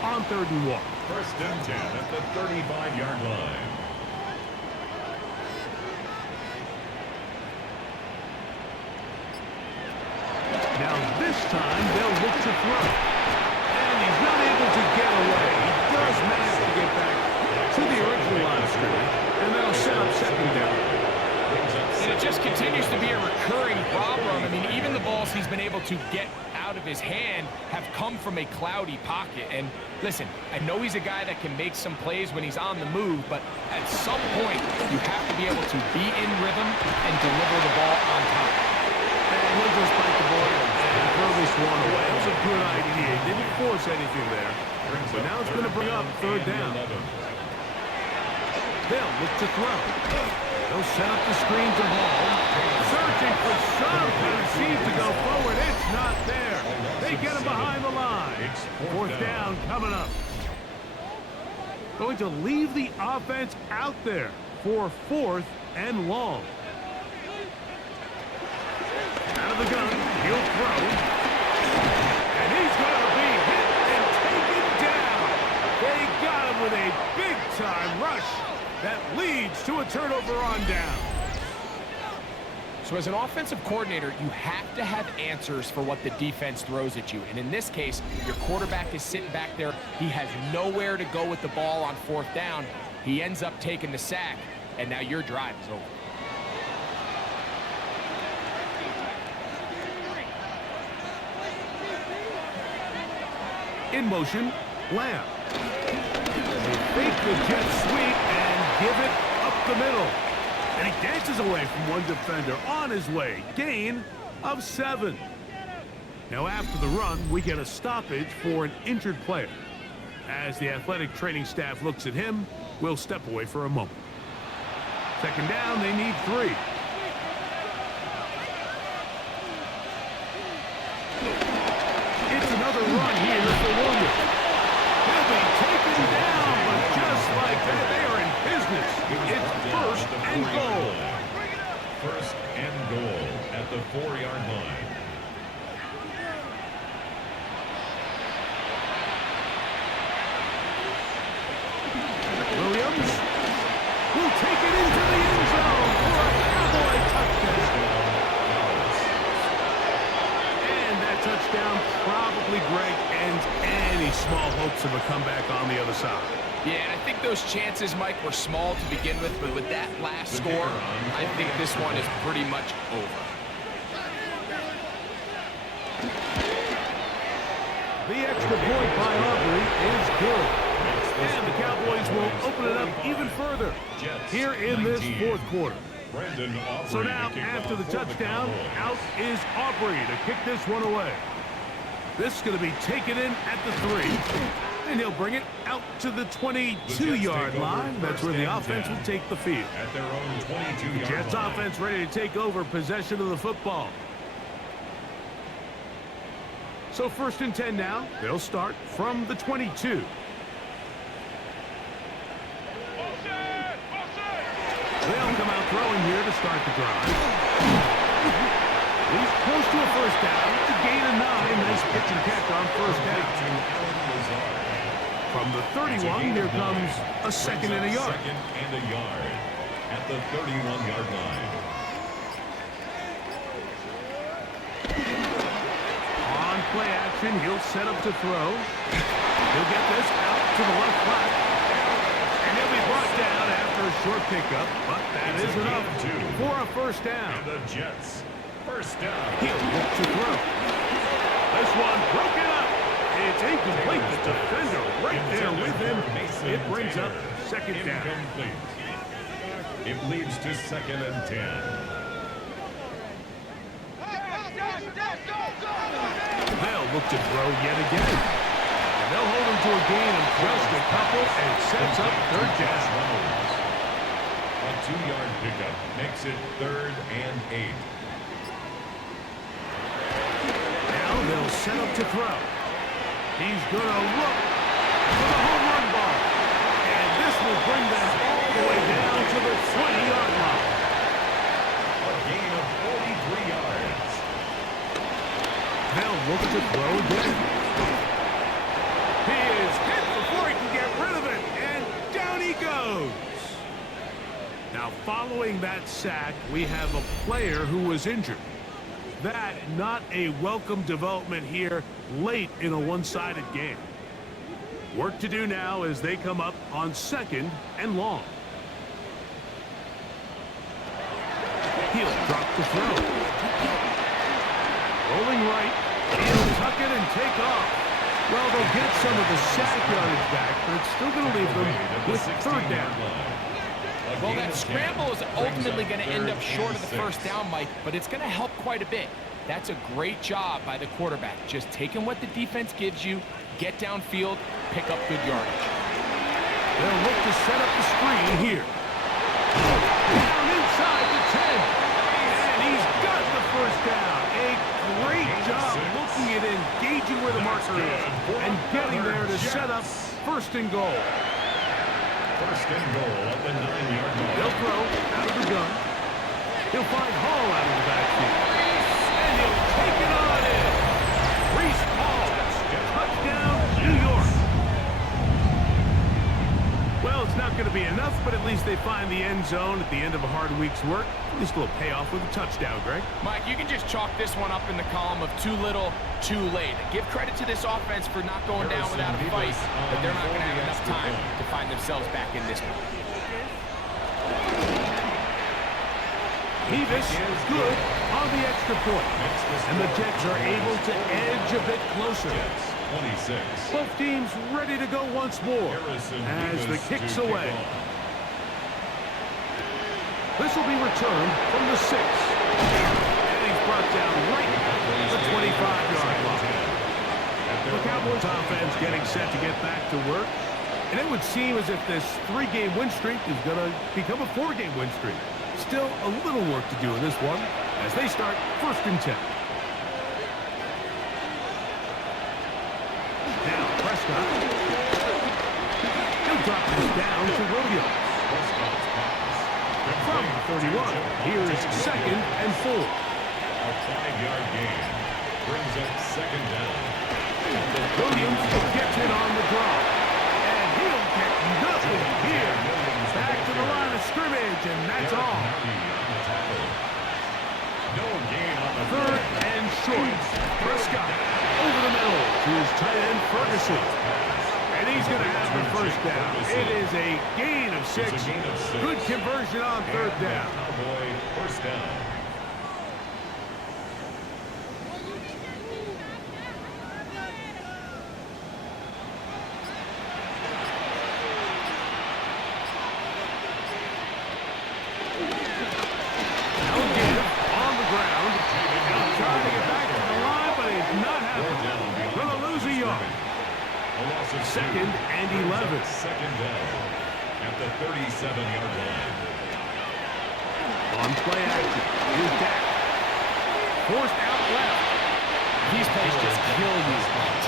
on 3rd and 1. First and 10 at the 35-yard line. Now this time they'll look to throw. And he's not able to get away. He does manage to get back to the original line of scrimmage. And that'll set up second down. And it just continues to be a recurring problem. I mean, even the balls he's been able to get out of his hand have come from a cloudy pocket. And listen, I know he's a guy that can make some plays when he's on the move, but at some point, you have to be able to be in rhythm and deliver the ball on time. And he'll just bite the ball and throw this one away. It was a good idea. He didn't force anything there. But now it's going to bring up 3rd down. They'll look to throw. They'll set up the screen to Hall. Searching for something. Seems to go forward. It's not there. They get him behind the line. 4th down coming up. Going to leave the offense out there for 4th and long. Out of the gun. He'll throw. And he's going to be hit and taken down. They got him with a big-time rush. That leads to a turnover on down. So as an offensive coordinator, you have to have answers for what the defense throws at you. And in this case, your quarterback is sitting back there. He has nowhere to go with the ball on 4th down. He ends up taking the sack, and now your drive is over. In motion, Lamb. They fake the jet sweep and give it up the middle. And he dances away from one defender on his way. Gain of 7. Now after the run, we get a stoppage for an injured player. As the athletic training staff looks at him, we'll step away for a moment. Second down, they need 3. It's another run here for Williams. He'll be taken down, but just like that, they are in business. It's 1st and goal. 1st and goal at the 4-yard line. Williams will take it into the end zone for a Cowboy touchdown. And that touchdown probably, Greg, ends any small hopes of a comeback on the other side. Yeah, and I think those chances, Mike, were small to begin with, but with that last score, I think this one is pretty much over. The extra point by Aubrey is good. And the Cowboys will open it up even further here in this 4th quarter. So now, after the touchdown, out is Aubrey to kick this one away. This is going to be taken in at the 3. And he'll bring it out to the 22-yard line. That's where the offense will take the field. At their own 22-yard Jets line. offense ready to take over possession of the football. So 1st and 10 now. They'll start from the 22. They'll come out throwing here to start the drive. He's close to a first down. It's a gain of 9. Nice pitch and catch on first down. From the 31, here comes a second and a yard. Second and a yard at the 31-yard line. On play action, he'll set up to throw. He'll get this out to the left flat. And he'll be brought down after a short pickup, but that is enough for a first down. And the Jets, first down. He'll look to throw. This one broken up. It's incomplete. The defender right there with him. It brings up second down. Incomplete. It leads to second and 10. They'll look to throw yet again. And they'll hold him to a gain of just a couple and sets up third down. A 2-yard pickup makes it third and 8. Now they'll set up to throw. He's going to look for the home run ball. And this will bring them all the way down to the 20-yard line. A gain of 43 yards. They'll look to throw again. He is hit before he can get rid of it. And down he goes. Now, following that sack, we have a player who was injured. That, not a welcome development here late in a one-sided game. Work to do now as they come up on second and long. He'll drop the throw. Rolling right. He'll tuck it and take off. Well, they'll get some of the sack yardage back, but it's still going to leave them with third down. Well, that scramble is ultimately going to end up short of the first down, Mike, but it's going to help quite a bit. That's a great job by the quarterback. Just taking what the defense gives you, get downfield, pick up good yardage. They'll look to set up the screen here. Down inside the 10. And he's got the first down. A great job looking at engaging where the marker is and getting there to set up first and goal. First and goal at the 9-yard line. He'll throw out of the gun. He'll find Hall out of the backfield. And he'll take it on in. Reese Hall. Touchdown, New York. Well, it's not going to be enough, but at least they find the end zone at the end of a hard week's work. At least a little payoff with a touchdown, Greg. Mike, you can just chalk this one up in the column of too little, too late. Give credit to this offense for not going down without a fight, but they're not going to have enough time to find themselves back in this one. Mevis is good on the extra point. And the Jets are able to edge a bit closer. 26. Both teams ready to go once more as the kick's away. This will be returned from the 6. And he's brought down right at the 25-yard line. The Cowboys offense getting set to get back to work. And it would seem as if this 3-game win streak is going to become a 4-game win streak. Still a little work to do in this one as they start first and 10. Now Prescott. He'll drop this down to Williams. From 31, here is second and 4. A 5-yard gain brings up second down. Williams gets it on the draw. And he'll get nothing here. Back to the line of scrimmage, and that's all. No gain on the Third and short. Prescott over the middle to his tight end Ferguson. And he's going to have the first down. It is a gain of 6. Good conversion on third down. Cowboy first down. Second and 11. Second down at the 37-yard line. On play action, here's Dak. Forced out left. These plays just kill you.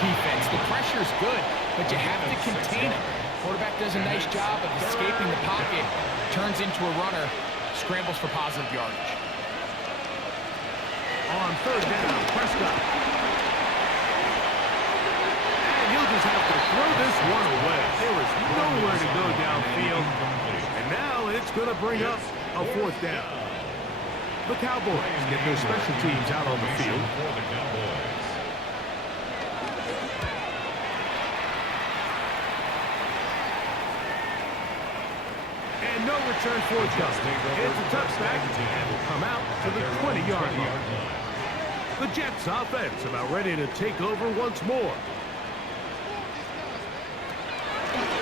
Defense, the pressure's good, but you have to contain it. Quarterback does a nice job of escaping the pocket, turns into a runner, scrambles for positive yardage. on third down. Prescott. And he'll just have to throw this one away. There is nowhere to go downfield. And now it's going to bring up a fourth down. The Cowboys get their special teams out on the field. And no return forthcoming. It's a touchback and will come out to the 20-yard line. The Jets offense about ready to take over once more.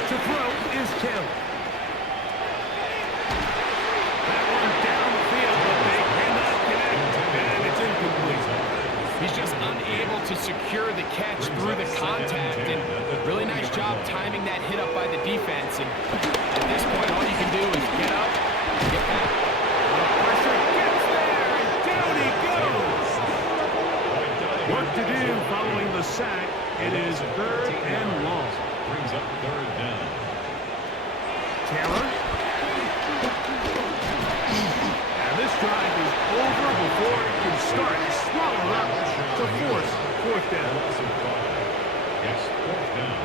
To throw is Taylor. That one down the field, but they cannot connect, and it's incomplete. He's just unable to secure the catch through the contact, and really nice job timing that hit up by the defense. And at this point, all you can do is get up, get back. Pressure gets there, and down he goes. Work to do following the sack. It is third and long. Brings up third down. Taylor. And this drive is over before it can start. Swallow up to force fourth down. It's fourth down.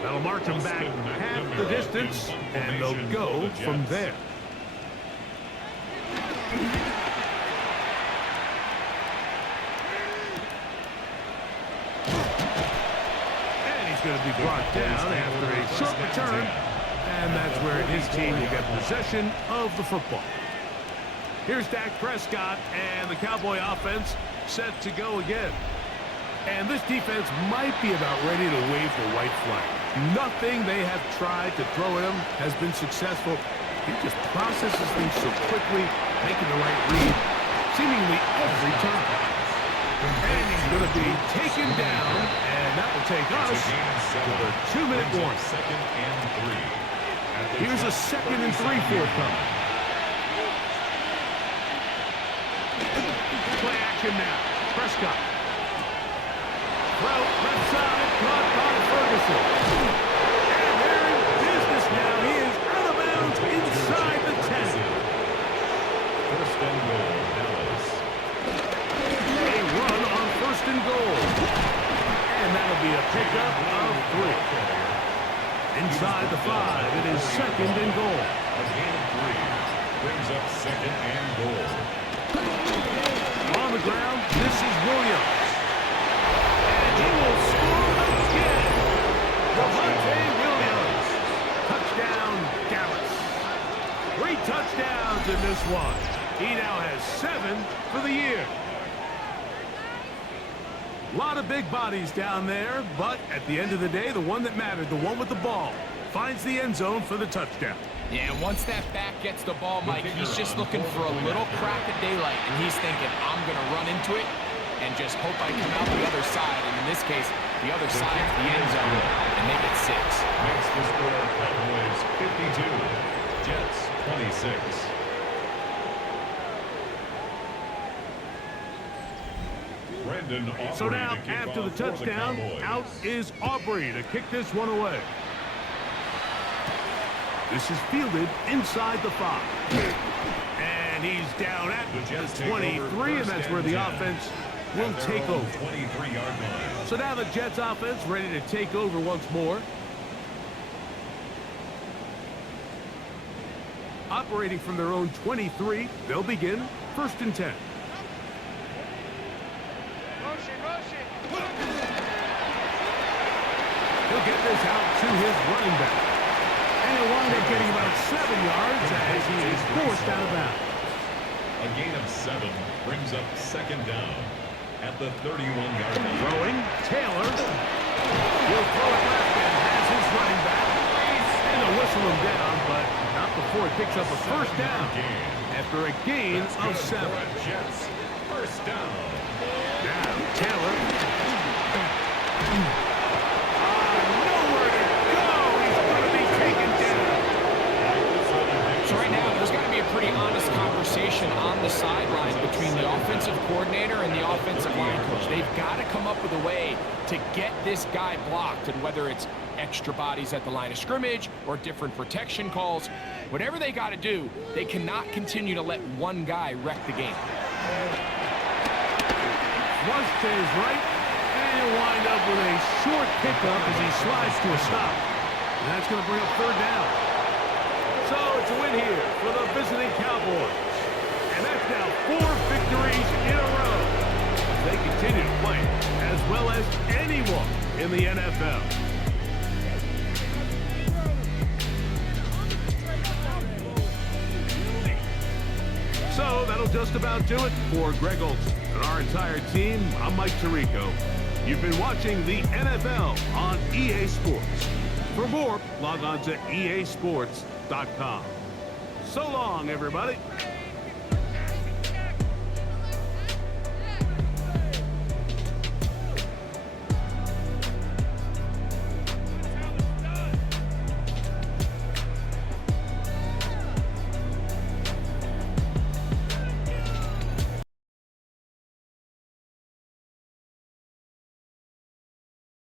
That'll march them back half the distance, and they'll go from there. And he's going to be brought down after a short return, and that's where his team will get possession of the football. Here's Dak Prescott, and the Cowboy offense set to go again. And this defense might be about ready to wave the white flag. Nothing they have tried to throw at him has been successful. He just processes things so quickly, making the right read, seemingly every time. And he's going to be taken down, and that will take us to the 2-minute warning. Here's a 2nd and 3 forthcoming. Play action now. Prescott. Well, left side, caught by Ferguson. And they're in business now. He is out of bounds inside the 10. First and goal, Dallas. A run on first and goal. And that'll be a pickup of 3. Inside the 5, it is 2nd and goal. A gain of 3 brings up 2nd and goal. On the ground, this is Williams. He will score again. Devontae Williams. Touchdown, Dallas. 3 touchdowns in this one. He now has 7 for the year. A lot of big bodies down there, but at the end of the day, the one that mattered, the one with the ball, finds the end zone for the touchdown. Yeah, once that back gets the ball, Mike, he's just looking for a little crack of daylight, and he's thinking, I'm going to run into it and just hope I come out the other side. And in this case, the other side is the end zone, and they get 6. Makes the score Cowboys 52, Jets 26. So now, after the touchdown, out is Aubrey to kick this one away. This is fielded inside the 5. And he's down at the 23, and that's where the offense will take over. 23-yard line. So now the Jets offense ready to take over once more. Operating from their own 23, they'll begin 1st and 10. He'll get this out to his running back. And he'll wind up getting about 7 yards as he is forced out of bounds. A gain of 7 brings up 2nd down. at the 31-yard line. Throwing, Taylor. He'll throw it left and has his running back. And they'll whistle him down, but not before he picks up a first down after a gain of 7. Jets. First down. Now, Taylor. Nowhere to go. He's going to be taken down. So right now, there's got to be a pretty honest conversation on the sideline between the offensive coordinator and the offensive line coach. They've got to come up with a way to get this guy blocked, and whether it's extra bodies at the line of scrimmage or different protection calls, whatever they got to do, they cannot continue to let one guy wreck the game. Once to his right, and he'll wind up with a short pickup as he slides to a stop. And that's going to bring up third down. So it's a win here for the visiting Cowboys. And that's now 4 victories in a row as they continue to play as well as anyone in the NFL. So that'll just about do it for Greg Olson and our entire team. I'm Mike Tirico. You've been watching the NFL on EA Sports. For more, log on to easports.com. So long, everybody.